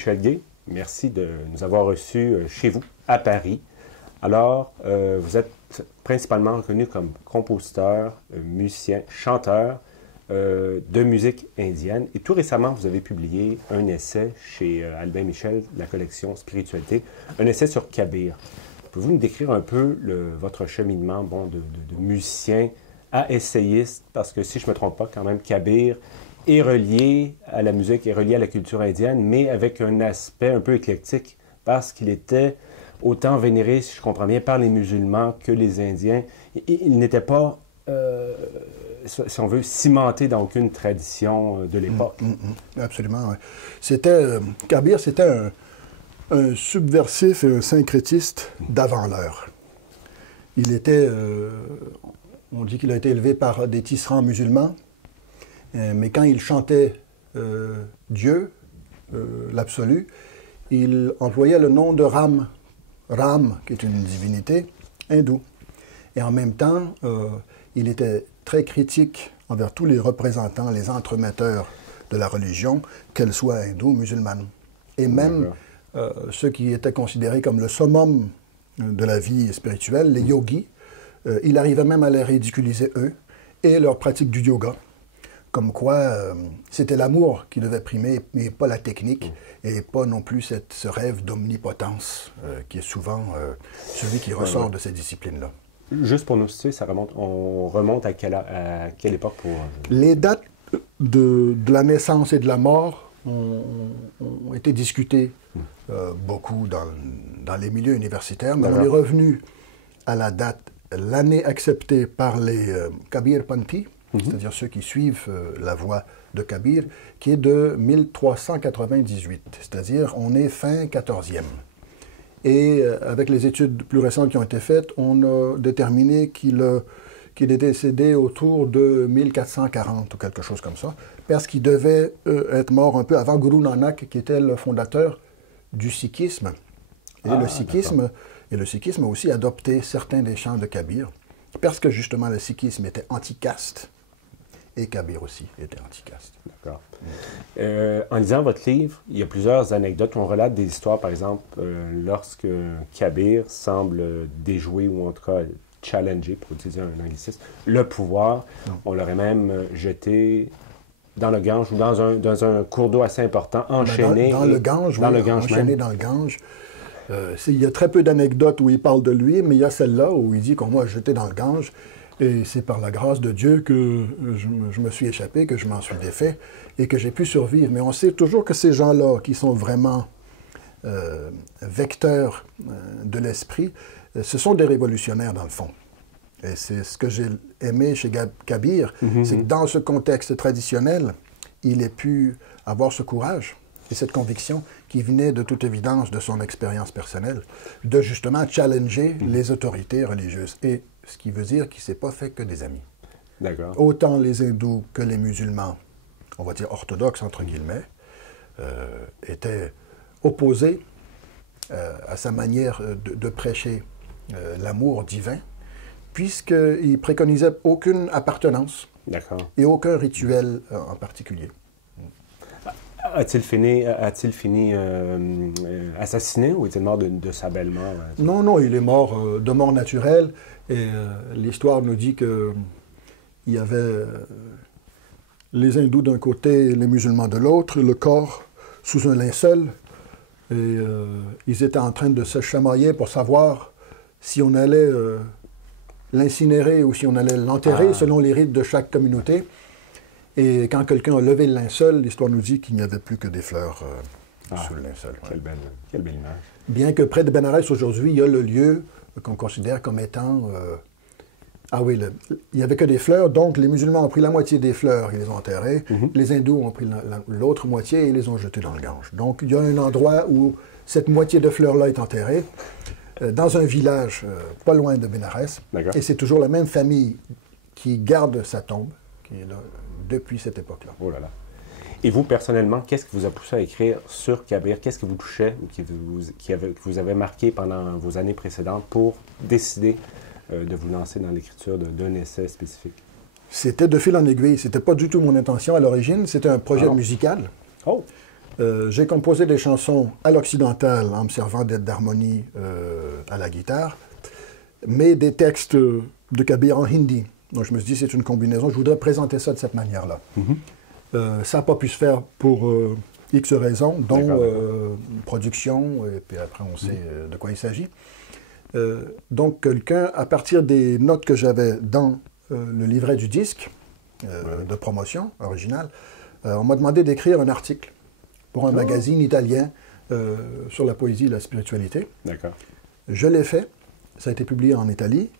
Michel Gay, merci de nous avoir reçus chez vous, à Paris. Alors, vous êtes principalement reconnu comme compositeur, musicien, chanteur de musique indienne. Et tout récemment, vous avez publié un essai chez Albin Michel, de la collection Spiritualité, un essai sur Kabir. Pouvez-vous nous décrire un peu votre cheminement de musicien à essayiste? Parce que si je ne me trompe pas, quand même, Kabir est relié à la musique, est relié à la culture indienne, mais avec un aspect un peu éclectique, parce qu'il était autant vénéré, si je comprends bien, par les musulmans que les Indiens. Il n'était pas, si on veut, cimenté dans aucune tradition de l'époque. Absolument, oui. Kabir, c'était un subversif et un syncrétiste d'avant l'heure. Il était, on dit qu'il a été élevé par des tisserands musulmans, mais quand il chantait Dieu, l'absolu, il employait le nom de Ram, qui est une divinité hindoue. Et en même temps, il était très critique envers tous les représentants, les entremetteurs de la religion, qu'elle soit hindoue ou musulmane. Et même ceux qui étaient considérés comme le summum de la vie spirituelle, les yogis, il arrivait même à les ridiculiser eux et leur pratique du yoga. Comme quoi, c'était l'amour qui devait primer, mais pas la technique, et pas non plus ce rêve d'omnipotence qui est souvent celui qui ressort de ces disciplines-là. Juste pour nous situer, on remonte à quelle époque pour... Les dates de la naissance et de la mort ont été discutées beaucoup dans les milieux universitaires, mais on est revenu à la date, l'année acceptée par les Kabir Panthi, c'est-à-dire ceux qui suivent la voie de Kabir, qui est de 1398, c'est-à-dire on est fin 14e. Et avec les études plus récentes qui ont été faites, on a déterminé qu'il est décédé autour de 1440 ou quelque chose comme ça, parce qu'il devait être mort un peu avant Guru Nanak, qui était le fondateur du sikhisme. Et le sikhisme a aussi adopté certains des chants de Kabir, parce que justement le sikhisme était anti-caste. Et Kabir aussi était anti-caste. D'accord. En lisant votre livre, il y a plusieurs anecdotes. On relate des histoires, par exemple, lorsque Kabir semble déjouer ou en tout cas challenger, pour utiliser un anglicisme, le pouvoir. On l'aurait même jeté dans le Gange ou dans un cours d'eau assez important, enchaîné. Dans le Gange, enchaîné dans le Gange. Il y a très peu d'anecdotes où il parle de lui, mais il y a celle-là où il dit qu'on m'a jeté dans le Gange. Et c'est par la grâce de Dieu que je me suis échappé, que je m'en suis défait et que j'ai pu survivre. Mais on sait toujours que ces gens-là, qui sont vraiment vecteurs de l'esprit, ce sont des révolutionnaires dans le fond. Et c'est ce que j'ai aimé chez Kabir, c'est que dans ce contexte traditionnel, il ait pu avoir ce courage et cette conviction qui venait de toute évidence de son expérience personnelle, de justement challenger les autorités religieuses. Et ce qui veut dire qu'il ne s'est pas fait que des amis. D'accord. Autant les hindous que les musulmans, on va dire orthodoxes entre guillemets, étaient opposés à sa manière de prêcher l'amour divin, puisqu'il préconisait aucune appartenance et aucun rituel en particulier. A-t-il fini assassiné ou est-il mort de sa belle mort? Non, il est mort de mort naturelle. Et l'histoire nous dit qu'il y avait les hindous d'un côté et les musulmans de l'autre, le corps sous un linceul. Et ils étaient en train de se chamailler pour savoir si on allait l'incinérer ou si on allait l'enterrer, selon les rites de chaque communauté. Et quand quelqu'un a levé le linceul, l'histoire nous dit qu'il n'y avait plus que des fleurs sous le linceul. Quelle belle image. Bien que près de Benares, aujourd'hui, il y a le lieu qu'on considère comme étant... il n'y avait que des fleurs, donc les musulmans ont pris la moitié des fleurs et les ont enterrées. Les hindous ont pris l'autre moitié et les ont jetées dans le Gange. Donc il y a un endroit où cette moitié de fleurs-là est enterrée, dans un village pas loin de Benares. Et c'est toujours la même famille qui garde sa tombe, qui est là depuis cette époque-là. Oh là là. Et vous, personnellement, qu'est-ce qui vous a poussé à écrire sur Kabir? Qu'est-ce qui vous touchait ou qui vous avait marqué pendant vos années précédentes pour décider de vous lancer dans l'écriture d'un essai spécifique? C'était de fil en aiguille. C'était pas du tout mon intention à l'origine. C'était un projet musical. J'ai composé des chansons à l'occidental en me servant d'aides d'harmonie à la guitare, mais des textes de Kabir en hindi. Donc je me suis dit, c'est une combinaison, je voudrais présenter ça de cette manière-là. Ça n'a pas pu se faire pour X raisons, dont production, et puis après on sait de quoi il s'agit. Donc quelqu'un, à partir des notes que j'avais dans le livret du disque de promotion original, on m'a demandé d'écrire un article pour un magazine italien sur la poésie et la spiritualité. D'accord. Je l'ai fait, ça a été publié en Italie,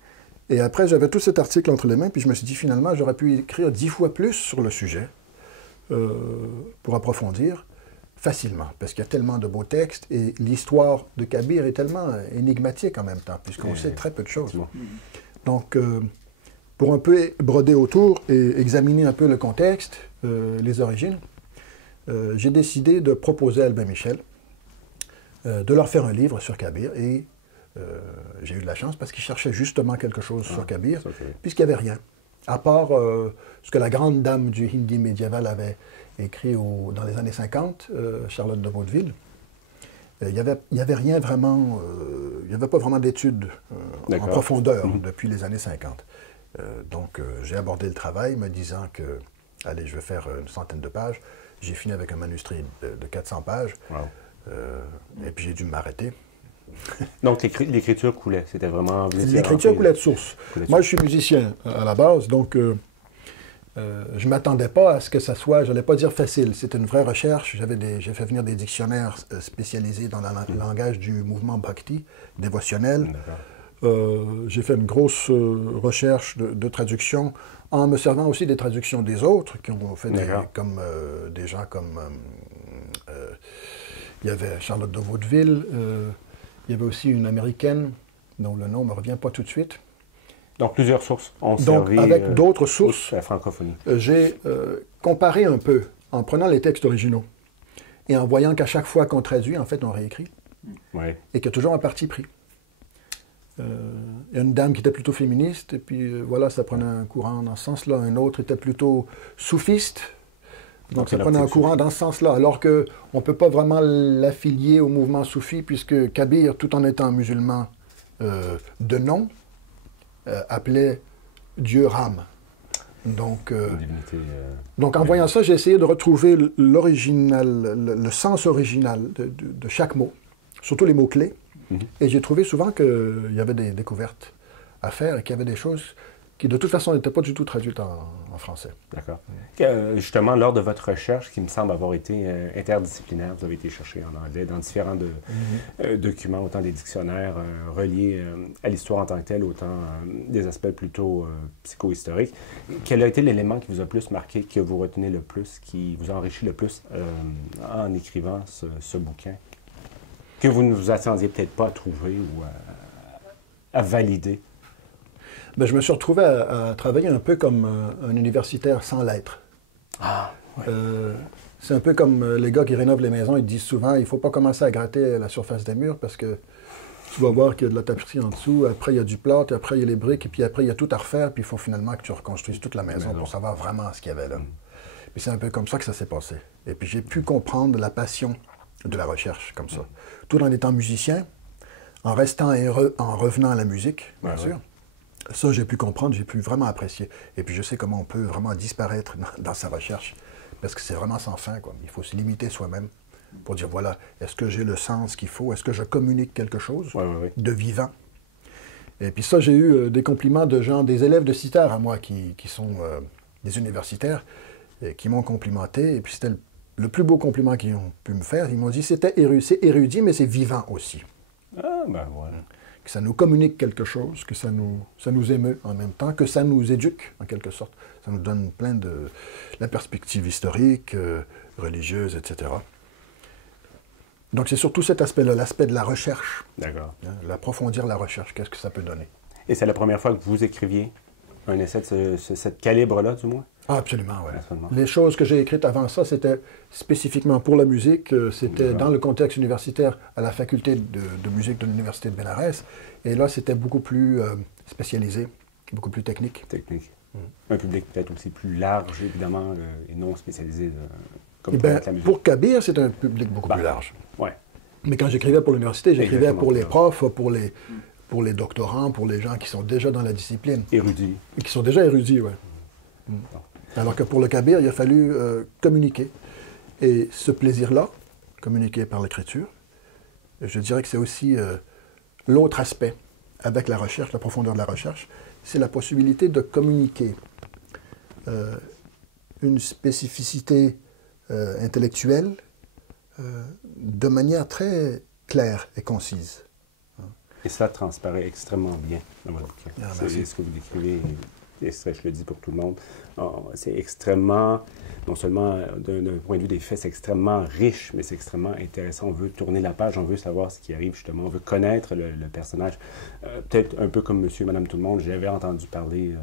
et après j'avais tout cet article entre les mains, puis je me suis dit finalement j'aurais pu écrire 10 fois plus sur le sujet pour approfondir facilement, parce qu'il y a tellement de beaux textes, et l'histoire de Kabir est tellement énigmatique en même temps, puisqu'on sait très peu de choses. Donc, pour un peu broder autour et examiner un peu le contexte, les origines, j'ai décidé de proposer à Albin Michel de leur faire un livre sur Kabir, et j'ai eu de la chance parce qu'il cherchait justement quelque chose sur Kabir, puisqu'il n'y avait rien, à part ce que la grande dame du hindi médiéval avait écrit dans les années 50, Charlotte de Vaudeville. Il n'y avait rien vraiment, il n'y avait pas vraiment d'études en profondeur depuis les années 50. Donc j'ai abordé le travail me disant que, allez, je vais faire une centaine de pages. J'ai fini avec un manuscrit de 400 pages. Wow. Et puis j'ai dû m'arrêter. Donc l'écriture coulait, c'était vraiment... L'écriture coulait de source. Moi je suis musicien à la base, donc... je ne m'attendais pas à ce que ça soit, je n'allais pas dire facile, c'était une vraie recherche. J'ai fait venir des dictionnaires spécialisés dans le langage du mouvement bhakti, dévotionnel. J'ai fait une grosse recherche de traduction, en me servant aussi des traductions des autres, qui ont fait des gens comme... il y avait Charlotte de Vaudeville, il y avait aussi une Américaine, dont le nom ne me revient pas tout de suite. Donc, plusieurs sources ont servi... Donc, avec d'autres sources, la francophonie. J'ai comparé un peu, en prenant les textes originaux, et en voyant qu'à chaque fois qu'on traduit, en fait, on réécrit. Ouais. Et qu'il y a toujours un parti pris. Il y a une dame qui était plutôt féministe, et puis voilà, ça prenait un courant dans ce sens-là. Un autre était plutôt soufiste, donc ça prenait un courant dans ce sens-là. Alors qu'on ne peut pas vraiment l'affilier au mouvement soufi, puisque Kabir, tout en étant musulman de nom, appelait Dieu Ram. Donc, donc en voyant ça, j'ai essayé de retrouver l'original, le sens original de chaque mot, surtout les mots-clés. Et j'ai trouvé souvent qu'il y avait des découvertes à faire et qu'il y avait des choses qui, de toute façon, n'étaient pas du tout traduites en français. D'accord. Justement, lors de votre recherche, qui me semble avoir été interdisciplinaire, vous avez été chercher en anglais dans différents documents, autant des dictionnaires reliés à l'histoire en tant que telle, autant des aspects plutôt psychohistoriques. Quel a été l'élément qui vous a plus marqué, que vous retenez le plus, qui vous a enrichi le plus en écrivant ce bouquin, que vous ne vous attendiez peut-être pas à trouver ou à valider? Bien, je me suis retrouvé à travailler un peu comme un universitaire sans lettres. Ah, ouais. C'est un peu comme les gars qui rénovent les maisons, ils disent souvent, il ne faut pas commencer à gratter la surface des murs parce que tu vas voir qu'il y a de la tapisserie en dessous, après il y a du plâtre, après il y a les briques, et puis après il y a tout à refaire, puis il faut finalement que tu reconstruises toute la maison pour savoir vraiment ce qu'il y avait là. Puis c'est un peu comme ça que ça s'est passé. Et puis j'ai pu comprendre la passion de la recherche comme ça. Tout en étant musicien, en restant heureux, en revenant à la musique, bien sûr. Ça, j'ai pu comprendre, j'ai pu vraiment apprécier. Et puis je sais comment on peut vraiment disparaître dans sa recherche, parce que c'est vraiment sans fin, quoi. Il faut se limiter soi-même pour dire, voilà, est-ce que j'ai le sens qu'il faut? Est-ce que je communique quelque chose de vivant? Et puis ça, j'ai eu des compliments de gens, des élèves de Citer à moi, qui sont des universitaires, et qui m'ont complimenté. Et puis c'était le plus beau compliment qu'ils ont pu me faire. Ils m'ont dit, c'est érudit, mais c'est vivant aussi. Ah, ben voilà. Que ça nous communique quelque chose, que ça nous émeut en même temps, que ça nous éduque, en quelque sorte. Ça nous donne plein de la perspective historique, religieuse, etc. Donc c'est surtout cet aspect-là, l'aspect de la recherche. D'accord. L'approfondir la recherche, qu'est-ce que ça peut donner. Et c'est la première fois que vous écriviez un essai de ce calibre-là, du moins? Ah, absolument, oui. Les choses que j'ai écrites avant ça, c'était spécifiquement pour la musique. C'était dans le contexte universitaire à la faculté de musique de l'Université de Bénarès. Et là, c'était beaucoup plus spécialisé, beaucoup plus technique. Technique. Un public peut-être aussi plus large, évidemment, et non spécialisé comme Eh pour ben, la musique? pour Kabir, c'est un public beaucoup plus large. Ouais. Mais quand j'écrivais pour l'université, j'écrivais Exactement. pour les profs, pour les doctorants, pour les gens qui sont déjà dans la discipline. Érudit. Et qui sont déjà érudits, oui. Alors que pour le Kabir, il a fallu communiquer. Et ce plaisir-là, communiquer par l'écriture, je dirais que c'est aussi l'autre aspect avec la recherche, la profondeur de la recherche, c'est la possibilité de communiquer une spécificité intellectuelle de manière très claire et concise. Et cela transparaît extrêmement bien dans votre bouquin. Ah, C'est merci. ce que vous décrivez, et je le dis pour tout le monde. C'est extrêmement, non seulement d'un point de vue des faits, c'est extrêmement riche, mais c'est extrêmement intéressant. On veut tourner la page, on veut savoir ce qui arrive justement, on veut connaître le personnage. Peut-être un peu comme Monsieur et Madame Tout-le-Monde, j'avais entendu parler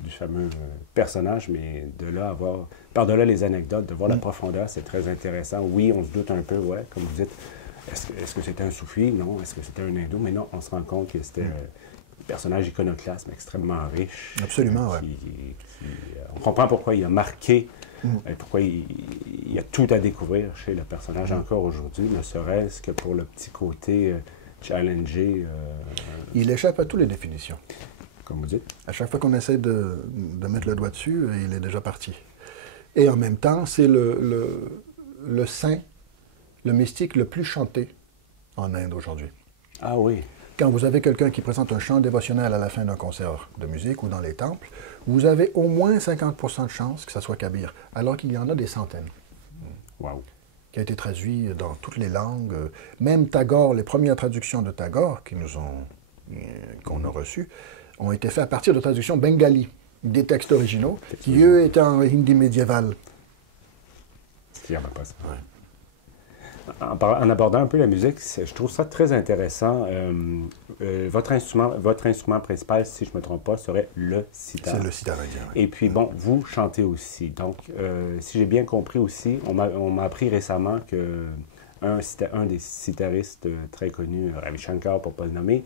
du fameux personnage, mais de là avoir, par-delà les anecdotes, de voir la profondeur, c'est très intéressant. Oui, on se doute un peu, ouais, comme vous dites. Est-ce que c'était un soufi? Non. Est-ce que c'était un hindou? Mais non, on se rend compte que c'était un personnage iconoclaste, mais extrêmement riche. Absolument, oui. On comprend pourquoi il a marqué, pourquoi il y a tout à découvrir chez le personnage encore aujourd'hui, ne serait-ce que pour le petit côté challengé. Il échappe à toutes les définitions. Comme vous dites. À chaque fois qu'on essaie de mettre le doigt dessus, il est déjà parti. Et en même temps, c'est le saint, le mystique le plus chanté en Inde aujourd'hui. Ah oui. Quand vous avez quelqu'un qui présente un chant dévotionnel à la fin d'un concert de musique ou dans les temples, vous avez au moins 50% de chances que ça soit Kabir, alors qu'il y en a des centaines. Wow. Qui a été traduit dans toutes les langues. Même Tagore, les premières traductions de Tagore qu'on a reçues, ont été faites à partir de traductions bengali, des textes originaux, qui eux étaient en hindi médiéval. Il n'y avait pas ça. Ouais. En abordant un peu la musique, je trouve ça très intéressant. Votre instrument principal, si je ne me trompe pas, serait le sitar. C'est le sitar indien. Oui. Et puis, bon, vous chantez aussi. Donc, si j'ai bien compris aussi, on m'a appris récemment que un des sitaristes très connus, Ravi Shankar, pour ne pas le nommer,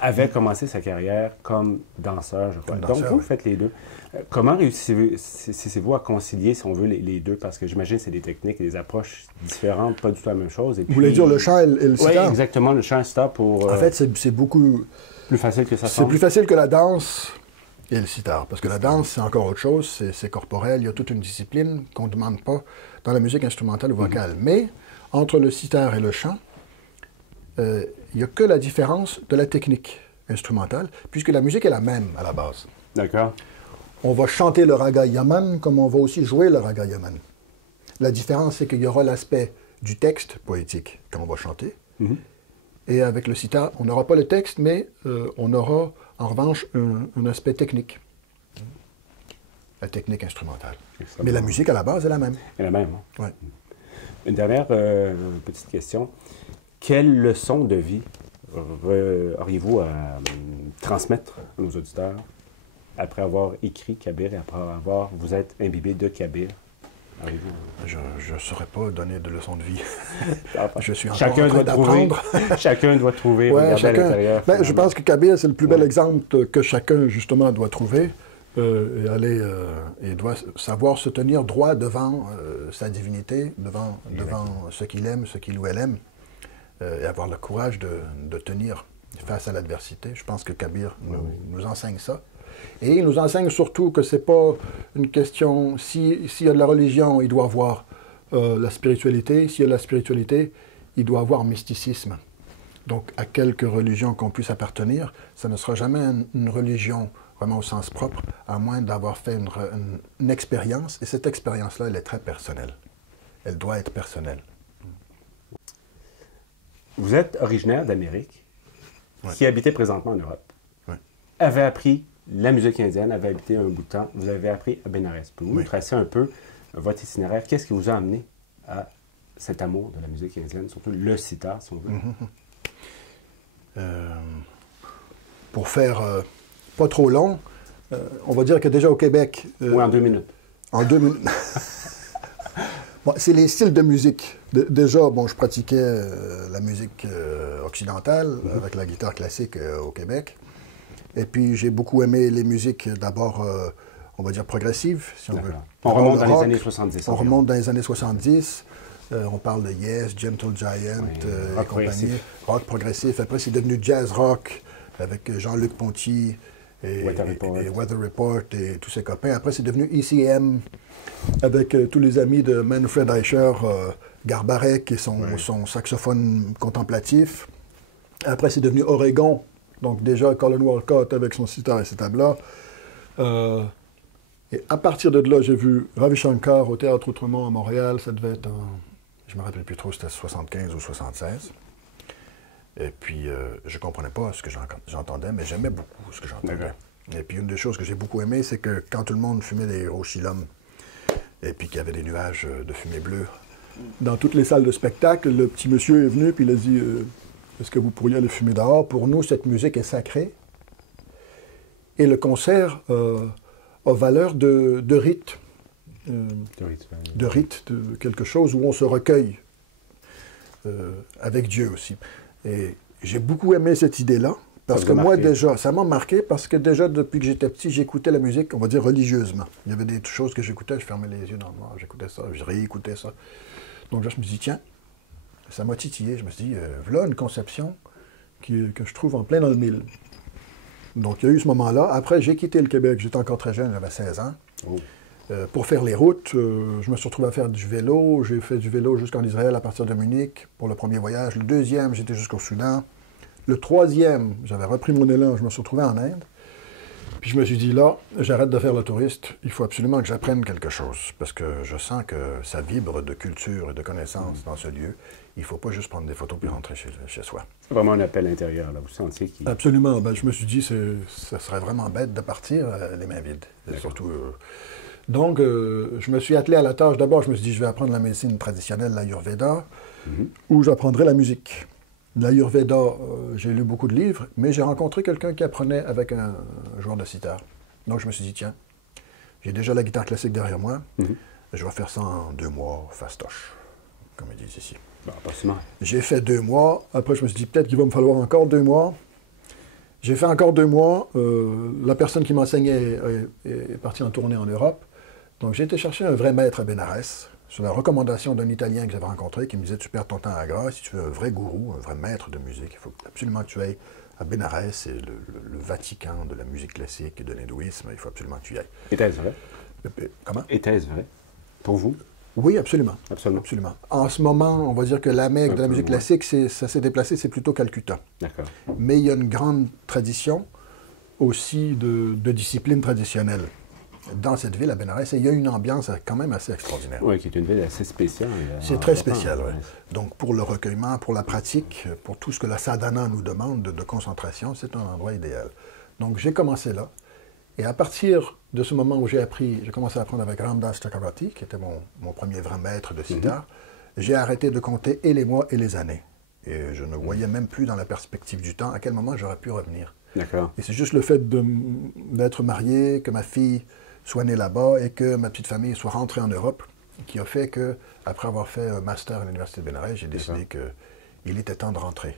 avait commencé sa carrière comme danseur, je crois. Donc, vous faites les deux. Comment réussissez-vous à concilier, si on veut, les deux? Parce que j'imagine que c'est des techniques et des approches différentes, pas du tout la même chose. Et puis, vous voulez dire le chant et le sitar? Oui, exactement, le chant et le sitar pour... En fait, c'est beaucoup... Plus facile que ça C'est semble. plus facile que la danse et le sitar. Parce que la danse, c'est encore autre chose, c'est corporel, il y a toute une discipline qu'on ne demande pas dans la musique instrumentale ou vocale. Mais entre le sitar et le chant, il n'y a que la différence de la technique instrumentale, puisque la musique est la même à la base. D'accord. On va chanter le raga yaman comme on va aussi jouer le raga yaman. La différence, c'est qu'il y aura l'aspect du texte poétique quand on va chanter. Et avec le sitar, on n'aura pas le texte, mais on aura en revanche un aspect technique. La technique instrumentale. Mais la musique à la base est la même. C'est la même. Hein? Ouais. Une dernière petite question. Quelle leçon de vie auriez-vous à transmettre à nos auditeurs après avoir écrit Kabir et après avoir vous êtes imbibé de Kabir? Je ne saurais pas donner de leçons de vie. Enfin, Je suis encore chacun en train d'apprendre. Chacun doit trouver, Ouais, regarder à l'intérieur. Ben, je pense que Kabir, c'est le plus bel exemple que chacun, justement, doit trouver. Et doit savoir se tenir droit devant sa divinité, devant ce qu'il aime, ce qu'il ou elle aime, et avoir le courage de tenir face à l'adversité. Je pense que Kabir nous enseigne ça. Et il nous enseigne surtout que c'est pas une question... S'il y a de la religion, il doit avoir la spiritualité. S'il y a de la spiritualité, il doit avoir mysticisme. Donc, à quelque religion qu'on puisse appartenir, ça ne sera jamais une religion vraiment au sens propre, à moins d'avoir fait une expérience. Et cette expérience-là, elle est très personnelle. Elle doit être personnelle. Vous êtes originaire d'Amérique, qui habitait présentement en Europe. Ouais. Avait appris la musique indienne, avait habité un bout de temps. Vous avez appris à Bénarès. Pouvez-vous nous tracer un peu votre itinéraire? Qu'est-ce qui vous a amené à cet amour de la musique indienne, surtout le sitar, si on veut? Pour faire pas trop long, on va dire que déjà au Québec... Oui, en 2 minutes. En 2 minutes. Bon, c'est les styles de musique. Déjà, bon, je pratiquais la musique occidentale avec la guitare classique au Québec. Et puis, j'ai beaucoup aimé les musiques d'abord on va dire, progressive, si on veut. On remonte dans rock, les années 70. On remonte dans les années 70. On parle de Yes, Gentle Giant et compagnie. Rock progressif. Après, c'est devenu jazz rock avec Jean-Luc Ponty et Weather Report et tous ses copains. Après, c'est devenu ECM avec tous les amis de Manfred Eicher, Garbarek et son saxophone contemplatif. Après, c'est devenu Oregon. Donc déjà, Colin Walcott avec son sitar et ses tablas. Et à partir de là, j'ai vu Ravi Shankar au Théâtre Outremont à Montréal. Ça devait être je ne me rappelle plus trop, c'était 75 ou 76. Et puis, je ne comprenais pas ce que j'entendais, mais j'aimais beaucoup ce que j'entendais. Et puis, une des choses que j'ai beaucoup aimé, c'est que quand tout le monde fumait des Hiroshilom, et puis qu'il y avait des nuages de fumée bleue, dans toutes les salles de spectacle, le petit monsieur est venu, puis il a dit est-ce que vous pourriez aller fumer dehors? Pour nous, cette musique est sacrée. Et le concert a valeur de rite. De rite, de quelque chose où on se recueille avec Dieu aussi. Et j'ai beaucoup aimé cette idée-là, parce que moi déjà, ça m'a marqué, parce que déjà depuis que j'étais petit, j'écoutais la musique, on va dire religieusement. Il y avait des choses que j'écoutais, je fermais les yeux dans le noir, j'écoutais ça, je réécoutais ça. Donc là, je me suis dit, tiens, ça m'a titillé, je me suis dit, voilà une conception que je trouve en plein dans le mille. Donc il y a eu ce moment-là. Après, j'ai quitté le Québec, j'étais encore très jeune, j'avais 16 ans. Oh. Pour faire les routes, je me suis retrouvé à faire du vélo. J'ai fait du vélo jusqu'en Israël à partir de Munich pour le premier voyage. Le deuxième, j'étais jusqu'au Soudan. Le troisième, j'avais repris mon élan, je me suis retrouvé en Inde. Puis je me suis dit, là, j'arrête de faire le touriste. Il faut absolument que j'apprenne quelque chose, parce que je sens que ça vibre de culture et de connaissances dans ce lieu. Il ne faut pas juste prendre des photos puis rentrer chez soi. C'est vraiment un appel intérieur, là, vous sentiez qui... Absolument. Ben, je me suis dit, ça serait vraiment bête de partir les mains vides. Surtout... Donc, je me suis attelé à la tâche. D'abord, je me suis dit, je vais apprendre la médecine traditionnelle, l'Ayurveda, où j'apprendrai la musique. L'Ayurveda, j'ai lu beaucoup de livres, mais j'ai rencontré quelqu'un qui apprenait avec un joueur de sitar. Donc, je me suis dit, tiens, j'ai déjà la guitare classique derrière moi, je vais faire ça en 2 mois, fastoche, comme ils disent ici. Bah, pas si mal. J'ai fait 2 mois. Après, je me suis dit, peut-être qu'il va me falloir encore 2 mois. J'ai fait encore 2 mois. La personne qui m'enseignait est partie en tournée en Europe. Donc, j'ai été chercher un vrai maître à Bénarès, sur la recommandation d'un Italien que j'avais rencontré, qui me disait, tu perds ton temps à Gras, si tu veux un vrai gourou, un vrai maître de musique, il faut absolument que tu ailles à Bénarès, c'est le Vatican de la musique classique et de l'hindouisme, il faut absolument que tu y ailles. Était-ce vrai? Comment? Était-ce vrai? Pour vous? Oui, absolument. Absolument. En ce moment, on va dire que la Mecque de la musique classique, ça s'est déplacé, c'est plutôt Calcutta. D'accord. Mais il y a une grande tradition aussi de discipline traditionnelle dans cette ville, à Bénarès, et il y a une ambiance quand même assez extraordinaire. Oui, qui est une ville assez spéciale. C'est très spécial, oui. Donc, pour le recueillement, pour la pratique, pour tout ce que la sadhana nous demande de concentration, c'est un endroit idéal. Donc, j'ai commencé là. Et à partir de ce moment où j'ai commencé à apprendre avec Ramdas Chakravarti, qui était mon premier vrai maître de sitar, j'ai arrêté de compter et les mois et les années. Et je ne voyais même plus dans la perspective du temps à quel moment j'aurais pu revenir. D'accord. Et c'est juste le fait d'être marié, que ma fille soit née là-bas et que ma petite famille soit rentrée en Europe, qui a fait que, après avoir fait un master à l'Université de Bénarès, j'ai décidé qu'il était temps de rentrer.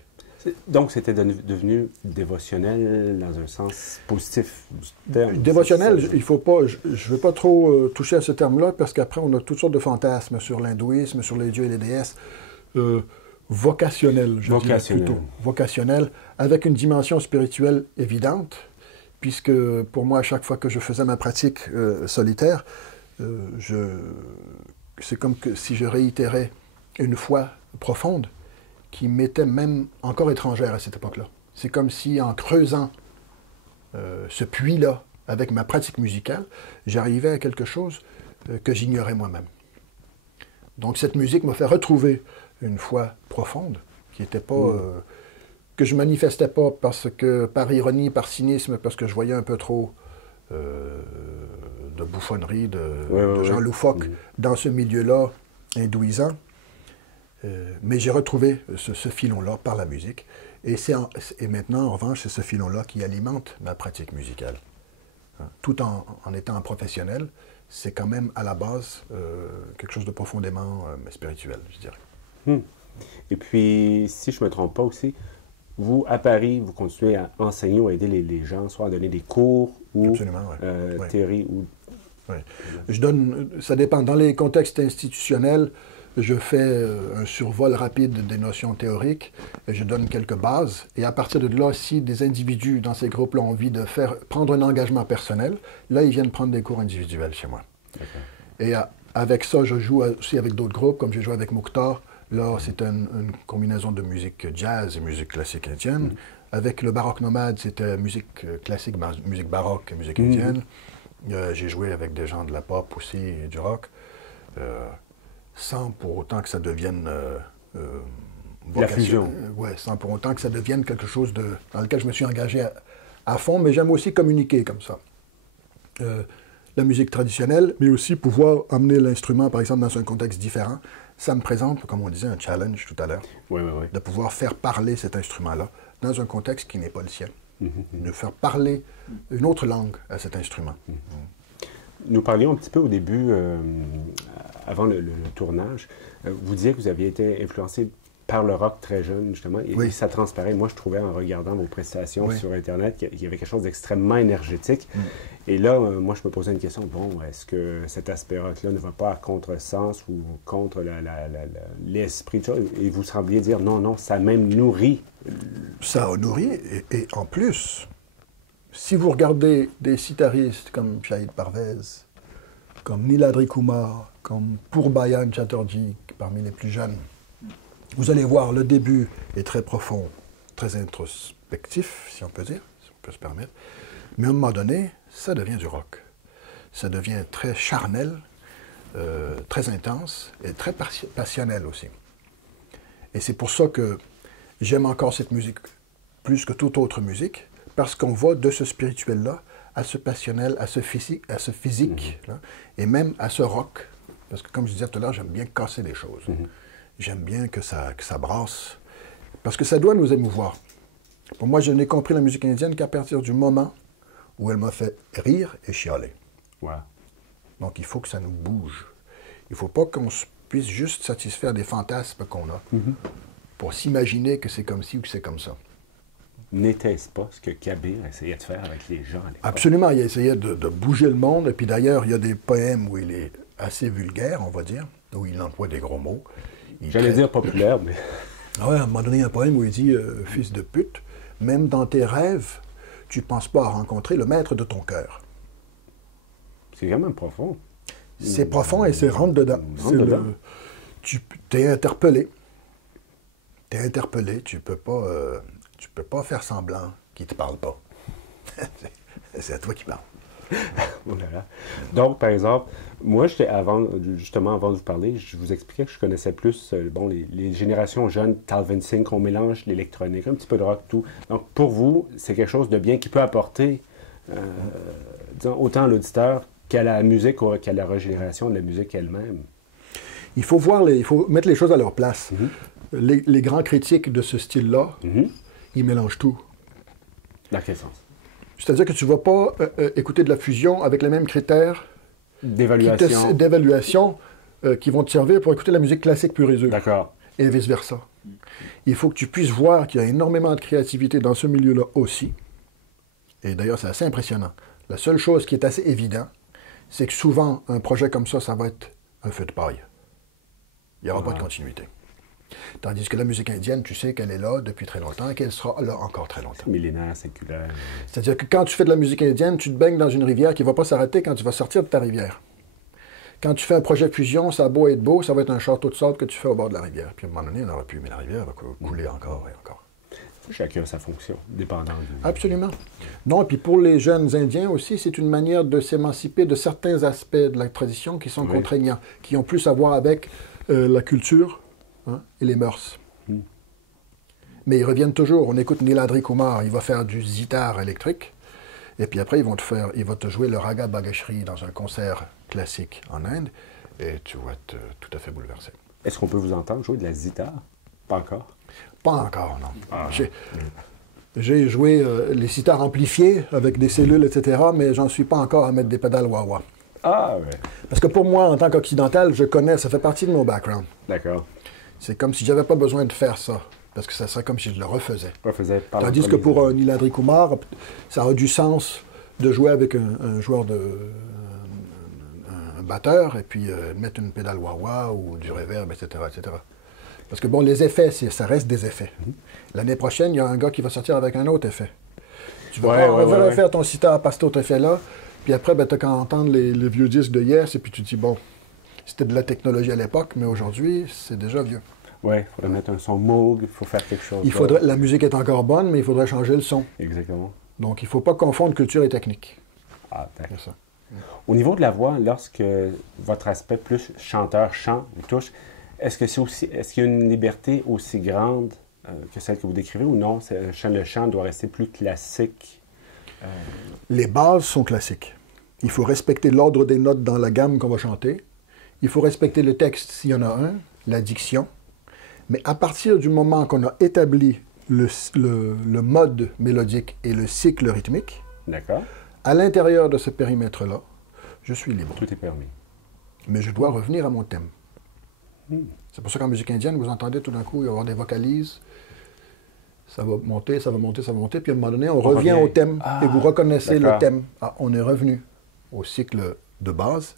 Donc, c'était devenu dévotionnel dans un sens positif du terme. Dévotionnel, il faut pas, je ne veux pas trop toucher à ce terme-là, parce qu'après, on a toutes sortes de fantasmes sur l'hindouisme, sur les dieux et les déesses. Vocationnel, je dirais plutôt. Vocationnel, avec une dimension spirituelle évidente, puisque pour moi, à chaque fois que je faisais ma pratique solitaire, c'est comme que si je réitérais une foi profonde qui m'était même encore étrangère à cette époque-là. C'est comme si, en creusant ce puits-là avec ma pratique musicale, j'arrivais à quelque chose que j'ignorais moi-même. Donc cette musique m'a fait retrouver une foi profonde qui n'était pas... que je manifestais pas parce que, par ironie, par cynisme, parce que je voyais un peu trop de bouffonnerie, de gens loufoques dans ce milieu-là hindouisant. Mais j'ai retrouvé ce filon-là par la musique. Et maintenant, en revanche, c'est ce filon-là qui alimente ma pratique musicale. Hein? Tout en étant professionnel, c'est quand même à la base quelque chose de profondément spirituel, je dirais. Et puis, si je ne me trompe pas aussi, vous, à Paris, vous continuez à enseigner ou à aider les gens, soit à donner des cours ou théorie ou Oui. Ça dépend. Dans les contextes institutionnels, je fais un survol rapide des notions théoriques, et je donne quelques bases, et à partir de là, si des individus dans ces groupes-là ont envie de prendre un engagement personnel, là, ils viennent prendre des cours individuels chez moi. Et avec ça, je joue aussi avec d'autres groupes, comme j'ai joué avec Mukhtar. Là, c'est une combinaison de musique jazz et musique classique indienne. Avec le baroque nomade, c'était musique classique, musique baroque et musique indienne. J'ai joué avec des gens de la pop aussi et du rock. Sans pour autant que ça devienne la fusion. Sans pour autant que ça devienne quelque chose dans lequel je me suis engagé à fond, mais j'aime aussi communiquer comme ça. La musique traditionnelle, mais aussi pouvoir amener l'instrument, par exemple, dans un contexte différent. Ça me présente, comme on disait, un challenge tout à l'heure, de pouvoir faire parler cet instrument-là dans un contexte qui n'est pas le sien. De faire parler une autre langue à cet instrument. Nous parlions un petit peu au début, avant le tournage. Vous disiez que vous aviez été influencé par le rock très jeune, justement, et ça transparaît. Moi, je trouvais, en regardant vos prestations sur Internet, qu'il y avait quelque chose d'extrêmement énergétique. Et là, moi, je me posais une question. Bon, est-ce que cet aspect rock-là ne va pas à contresens ou contre l'esprit de ça? Et vous sembliez dire, non, ça même nourrit. Ça a nourri, et en plus, si vous regardez des sitaristes comme Shahid Parvez, comme Niladri Kumar, comme Poorbayan Chatterjee, parmi les plus jeunes, vous allez voir, le début est très profond, très introspectif, si on peut dire, si on peut se permettre. Mais à un moment donné, ça devient du rock. Ça devient très charnel, très intense et très passionnel aussi. Et c'est pour ça que j'aime encore cette musique plus que toute autre musique, parce qu'on va de ce spirituel-là à ce passionnel, à ce physique, là, et même à ce rock. Parce que, comme je disais tout à l'heure, j'aime bien casser les choses. J'aime bien que ça brasse, parce que ça doit nous émouvoir. Pour moi, je n'ai compris la musique indienne qu'à partir du moment où elle m'a fait rire et chialer. Donc, il faut que ça nous bouge. Il ne faut pas qu'on puisse juste satisfaire des fantasmes qu'on a pour s'imaginer que c'est comme ci ou que c'est comme ça. N'était-ce pas ce que Kabir essayait de faire avec les gens à l'époque? Absolument, il essayait de bouger le monde. Et puis d'ailleurs, il y a des poèmes où il est assez vulgaire, on va dire, où il emploie des gros mots. J'allais dire populaire, mais... Ah ouais, à un moment donné, il y a un poème où il dit « Fils de pute, même dans tes rêves, tu ne penses pas à rencontrer le maître de ton cœur. » C'est quand même profond. C'est profond et c'est rentre dedans. Tu es interpellé. Tu es interpellé, tu peux pas faire semblant qu'il ne te parle pas. C'est à toi qui parle. Oh là là. Donc, par exemple, moi, justement, avant de vous parler, je vous expliquais que je connaissais plus les générations jeunes, Talvin Singh, on mélange l'électronique, un petit peu de rock, tout. Donc, pour vous, c'est quelque chose de bien qui peut apporter disons, autant à l'auditeur qu'à la musique ou qu'à la régénération de la musique elle-même. Il faut mettre les choses à leur place. Les grands critiques de ce style-là, ils mélangent tout. Dans quel sens? C'est-à-dire que tu ne vas pas écouter de la fusion avec les mêmes critères d'évaluation qui vont te servir pour écouter la musique classique pure et dure. D'accord. Et vice-versa. Il faut que tu puisses voir qu'il y a énormément de créativité dans ce milieu-là aussi. Et d'ailleurs, c'est assez impressionnant. La seule chose qui est assez évidente, c'est que souvent, un projet comme ça va être un feu de paille. Il n'y aura pas de continuité. Tandis que la musique indienne, tu sais qu'elle est là depuis très longtemps et qu'elle sera là encore très longtemps. Millénaire, séculaire. C'est-à-dire que quand tu fais de la musique indienne, tu te baignes dans une rivière qui ne va pas s'arrêter quand tu vas sortir de ta rivière. Quand tu fais un projet de fusion, ça a beau être beau, ça va être un château de sable que tu fais au bord de la rivière. Puis à un moment donné, on n'aura plus, mais la rivière va couler encore et encore. Chacun a sa fonction, dépendant du... Absolument. Non, et puis pour les jeunes Indiens aussi, c'est une manière de s'émanciper de certains aspects de la tradition qui sont contraignants, qui ont plus à voir avec la culture et les mœurs. Mais ils reviennent toujours. On écoute Niladri Kumar, il va faire du sitar électrique, et puis après, il va te jouer le Raga Bagashri dans un concert classique en Inde, et tu vas être tout à fait bouleversé. Est-ce qu'on peut vous entendre jouer de la sitar? Pas encore? Pas encore, non. J'ai joué les sitars amplifiés avec des cellules, etc., mais j'en suis pas encore à mettre des pédales wah-wah. Ah, ouais. Parce que pour moi, en tant qu'occidental, je connais, ça fait partie de mon background. D'accord. C'est comme si j'avais pas besoin de faire ça, parce que ça serait comme si je le refaisais. Tandis que pour Niladri Kumar, ça a du sens de jouer avec un joueur de batteur et puis mettre une pédale wah-wah ou du reverb, etc., etc. Parce que bon, les effets, ça reste des effets. L'année prochaine, il y a un gars qui va sortir avec un autre effet. Tu vas refaire ton sitar par cet autre effet-là, puis après, ben, tu n'as qu'à entendre les vieux disques de Yes, et puis tu te dis, bon, c'était de la technologie à l'époque, mais aujourd'hui, c'est déjà vieux. Oui, il faudrait mettre un son Moog, il faut faire quelque chose. La musique est encore bonne, mais il faudrait changer le son. Exactement. Donc, il ne faut pas confondre culture et technique. Ah, d'accord. C'est ça. Au niveau de la voix, lorsque votre aspect plus chanteur, chant, touche, est-ce qu'il y a une liberté aussi grande que celle que vous décrivez ou non? Le chant doit rester plus classique? Les bases sont classiques. Il faut respecter l'ordre des notes dans la gamme qu'on va chanter. Il faut respecter le texte s'il y en a un, la diction. Mais à partir du moment qu'on a établi le mode mélodique et le cycle rythmique, d'accord, à l'intérieur de ce périmètre-là, je suis libre. Tout est permis. Mais je dois revenir à mon thème. C'est pour ça qu'en musique indienne, vous entendez tout d'un coup, il va y avoir des vocalises. Ça va monter, ça va monter, ça va monter. Puis à un moment donné, on revient au thème. Et vous reconnaissez le thème. Ah, on est revenu au cycle de base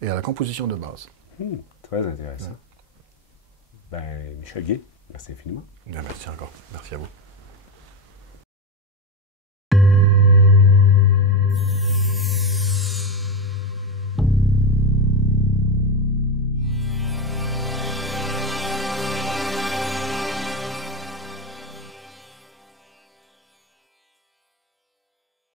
et à la composition de base. Très intéressant. Ben, Michel Guay, merci infiniment. Bien, merci encore. Merci à vous.